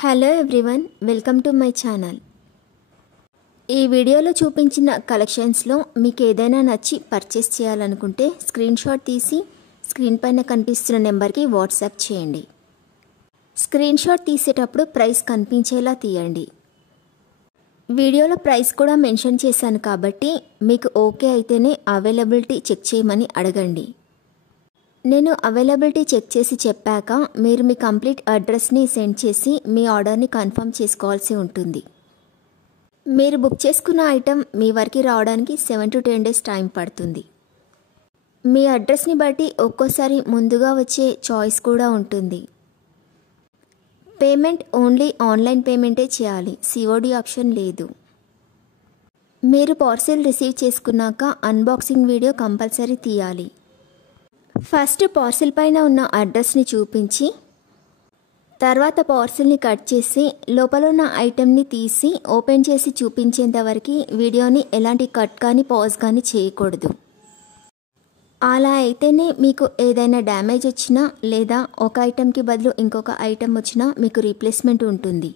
Hello everyone, welcome to my channel. ఈ వీడియోలో చూపించిన కలెక్షన్స్లో మీకు ఏదైనా నచ్చి పర్చేస్ చేయాలనుకుంటే స్క్రీన్ షాట్ తీసి స్క్రీన్ పైన కనిపిస్తున్న నెంబర్కి వాట్సాప్ చేయండి. స్క్రీన్ షాట్ తీసేటప్పుడు ప్రైస్ కనిపించేలా తీయండి. వీడియోలో ప్రైస్ కూడా మెన్షన్ చేశాను కాబట్టి మీకు ఓకే అయితేనే అవైలబిలిటీ చెక్ చేయమని అడగండి. నేను అవైలబిలిటీ చెక్ చేసి చెప్పాక మీరు మీ కంప్లీట్ అడ్రస్ని సెండ్ చేసి మీ ఆర్డర్ని కన్ఫర్మ్ చేసుకోవాల్సి ఉంటుంది. మీరు బుక్ చేసుకున్న ఐటెం మీ వరకు రావడానికి 7 to 10 days టైం పడుతుంది. మీ అడ్రస్ని బట్టి ఒక్కోసారి ముందుగా వచ్చే చాయిస్ కూడా ఉంటుంది. పేమెంట్ ఓన్లీ ఆన్లైన్ పేమెంటే చేయాలి, సిఓడి ఆప్షన్ లేదు. మీరు పార్సిల్ రిసీవ్ చేసుకున్నాక అన్బాక్సింగ్ వీడియో కంపల్సరీ తీయాలి. ఫస్ట్ పార్సిల్ పైన ఉన్న అడ్రస్ని చూపించి తర్వాత పార్సిల్ని కట్ చేసి లోపల ఉన్న ఐటెంని తీసి ఓపెన్ చేసి చూపించేంత వరకు వీడియోని ఎలాంటి కట్ కానీ పాజ్ కానీ చేయకూడదు. అలా అయితేనే మీకు ఏదైనా డ్యామేజ్ వచ్చినా లేదా ఒక ఐటెంకి బదులు ఇంకొక ఐటెం వచ్చినా మీకు రీప్లేస్మెంట్ ఉంటుంది.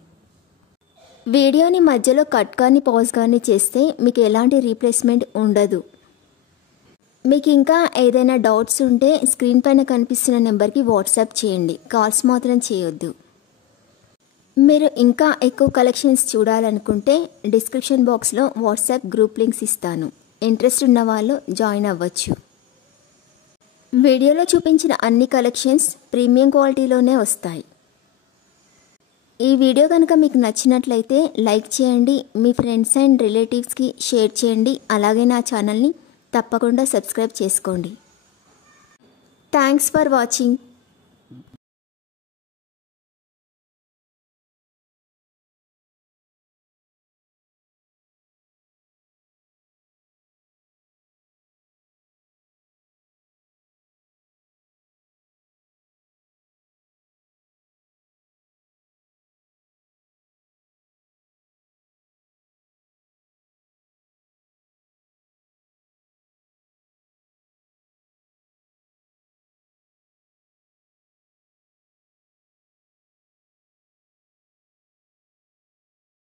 వీడియోని మధ్యలో కట్ కానీ పాజ్ కానీ చేస్తే మీకు ఎలాంటి రీప్లేస్మెంట్ ఉండదు. మీకు ఇంకా ఏదైనా డౌట్స్ ఉంటే స్క్రీన్ పైన కనిపిస్తున్న నెంబర్కి వాట్సాప్ చేయండి, కాల్స్ మాత్రం చేయొద్దు. మీరు ఇంకా ఎక్కువ కలెక్షన్స్ చూడాలనుకుంటే డిస్క్రిప్షన్ బాక్స్లో వాట్సాప్ గ్రూప్ లింక్స్ ఇస్తాను, ఇంట్రెస్ట్ ఉన్న వాళ్ళు జాయిన్ అవ్వచ్చు. వీడియోలో చూపించిన అన్ని కలెక్షన్స్ ప్రీమియం క్వాలిటీలోనే వస్తాయి. ఈ వీడియో కనుక మీకు నచ్చినట్లయితే లైక్ చేయండి, మీ ఫ్రెండ్స్ అండ్ రిలేటివ్స్కి షేర్ చేయండి. అలాగే నా ఛానల్ని తప్పకుండా సబ్స్క్రైబ్ చేసుకోండి. Thanks for watching.